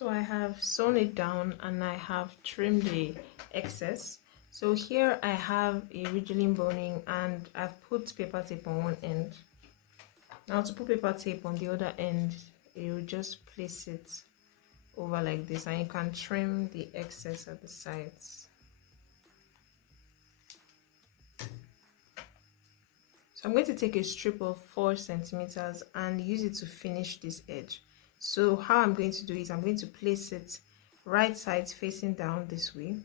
So I have sewn it down and I have trimmed the excess. So here I have a ridgeline boning and I've put paper tape on one end. Now to put paper tape on the other end, you just place it over like this and you can trim the excess at the sides. So I'm going to take a strip of 4 centimeters and use it to finish this edge. So how I'm going to do is I'm going to place it right sides facing down this way,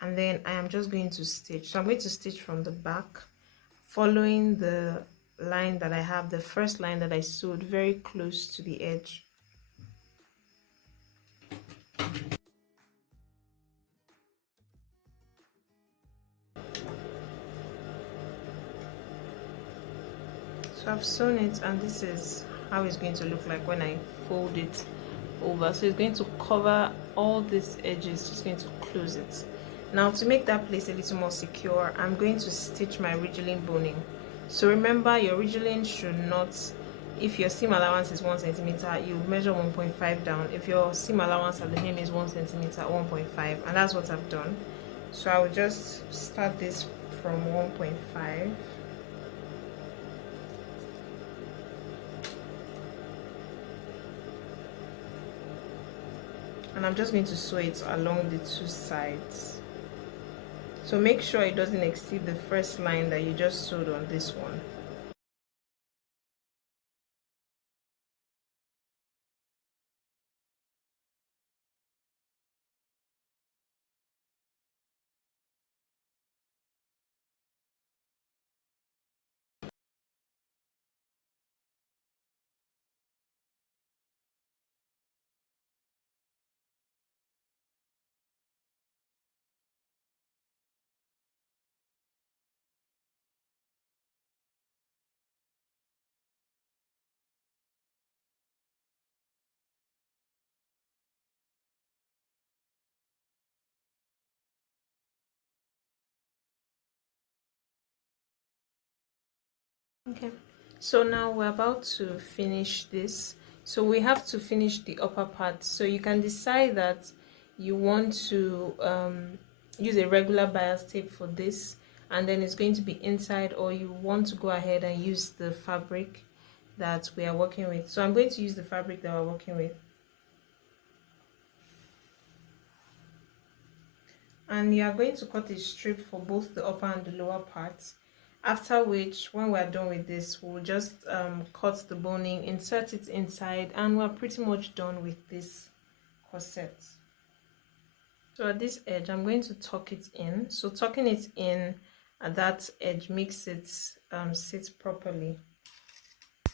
and then I am just going to stitch. So I'm going to stitch from the back, following the line that I have, the first line that I sewed, very close to the edge. So I've sewn it and this is how it's going to look like when I fold it over. So it's going to cover all these edges, just going to close it. Now to make that place a little more secure, I'm going to stitch my ridgeline boning. So remember, your ridgeline should not, if your seam allowance is 1 centimeter, you measure 1.5 down. If your seam allowance at the hem is 1 centimeter, 1.5, and that's what I've done. So I will just start this from 1.5. And I'm just going to sew it along the 2 sides. So make sure it doesn't exceed the first line that you just sewed on this one. Okay, so now we're about to finish this. So we have to finish the upper part. So you can decide that you want to use a regular bias tape for this, and then it's going to be inside, or you want to go ahead and use the fabric that we are working with. So I'm going to use the fabric that we're working with. And you are going to cut a strip for both the upper and the lower parts, after which, when we're done with this, we'll just cut the boning, insert it inside, and we're pretty much done with this corset. So at this edge, I'm going to tuck it in. So tucking it in at that edge makes it sit properly.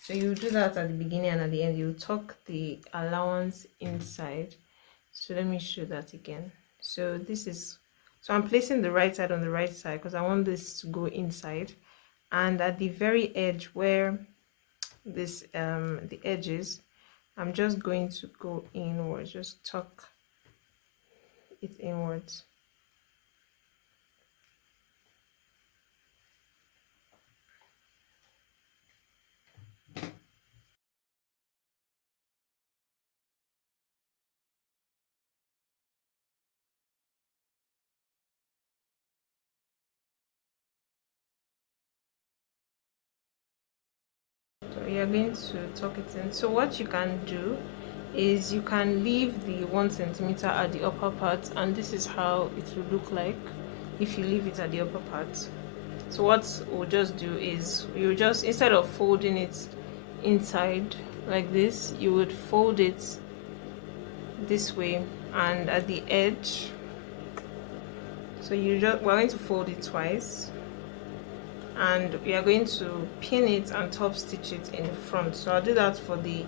So you do that at the beginning and at the end. You tuck the allowance inside. So let me show that again. So this is, so I'm placing the right side on the right side because I want this to go inside, and at the very edge where this the edge is, I'm just going to go inwards, just tuck it inwards. So you're going to tuck it in. So what you can do is you can leave the 1 centimeter at the upper part, and this is how it will look like if you leave it at the upper part. So what we'll just do is, you just, instead of folding it inside like this, you would fold it this way, and at the edge, so we're going to fold it twice, and we are going to pin it and top stitch it in front. So I'll do that for the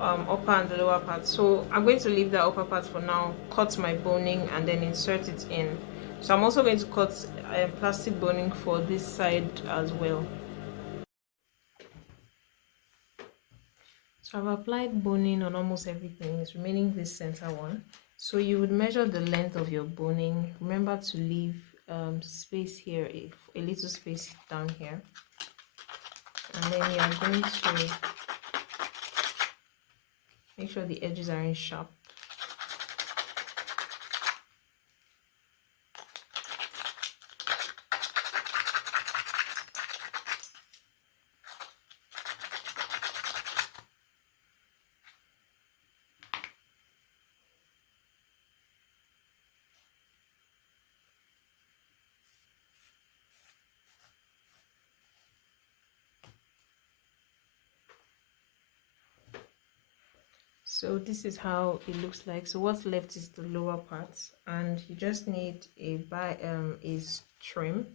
upper and the lower part. So I'm going to leave the upper part for now, cut my boning, and then insert it in. So I'm also going to cut plastic boning for this side as well. So I've applied boning on almost everything. It's remaining this center one. So you would measure the length of your boning. Remember to leave space here, a little space down here, and then you are going to Make sure the edges are in sharp. So this is how it looks like. So what's left is the lower part, and you just need a trim,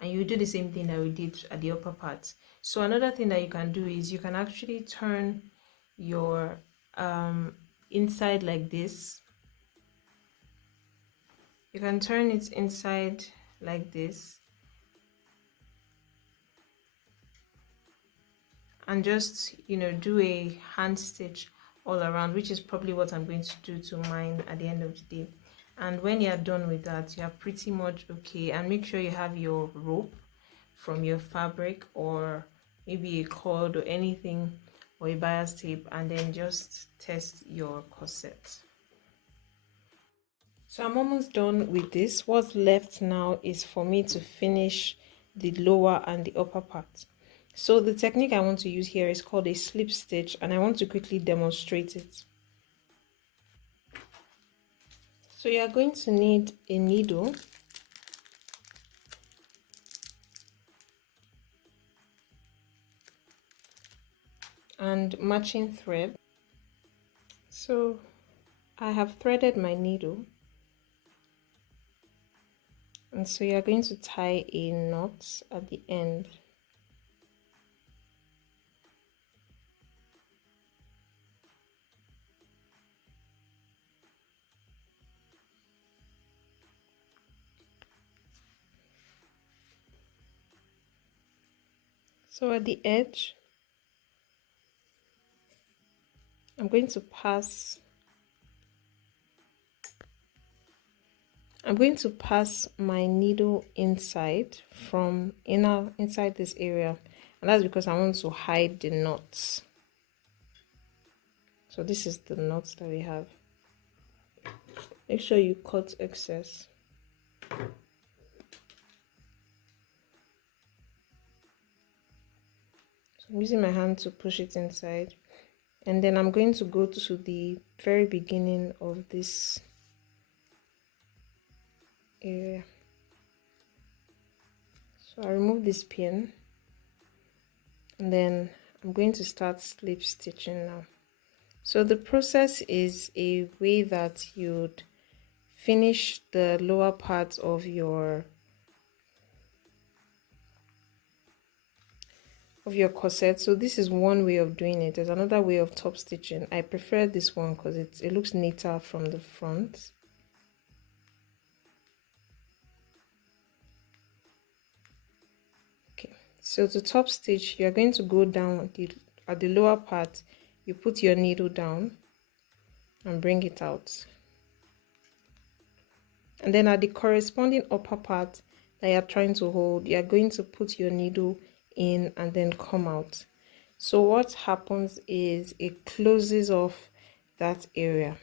and you do the same thing that we did at the upper part. So another thing that you can do is you can actually turn your inside like this. You can turn it inside like this and just, you know, do a hand stitch all around, which is probably what I'm going to do to mine at the end of the day. And when you're done with that, you're pretty much okay. And make sure you have your rope from your fabric, or maybe a cord or anything, or a bias tape, and then just test your corset. So I'm almost done with this. What's left now is for me to finish the lower and the upper part. So the technique I want to use here is called a slip stitch, and I want to quickly demonstrate it. So you are going to need a needle, and matching thread. So I have threaded my needle, and so you are going to tie a knot at the end. So at the edge, I'm going to pass my needle inside from inside this area, and that's because I want to hide the knots. So this is the knots that we have. Make sure you cut excess. So I'm using my hand to push it inside, and then I'm going to go to the very beginning of this area. So I remove this pin, and then I'm going to start slip stitching now. So the process is a way that you'd finish the lower part of your corset. So this is one way of doing it. There's another way of top stitching. I prefer this one because it looks neater from the front. Okay, so to top stitch, you're going to go down at the lower part. You put your needle down and bring it out, and then at the corresponding upper part that you're trying to hold, you're going to put your needle in and then come out. So what happens is it closes off that area.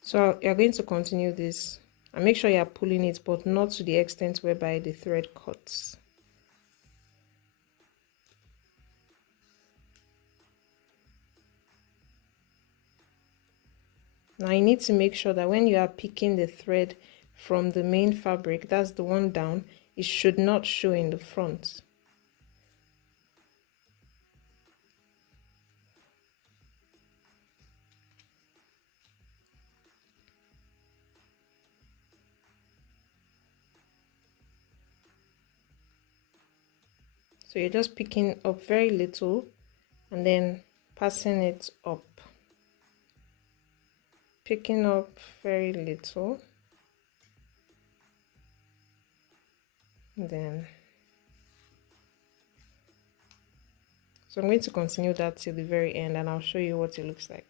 So you're going to continue this and make sure you're pulling it, but not to the extent whereby the thread cuts. Now you need to make sure that when you are picking the thread from the main fabric, that's the one down, it should not show in the front. So you're just picking up very little and then passing it up. Picking up very little. And then. So I'm going to continue that till the very end, and I'll show you what it looks like.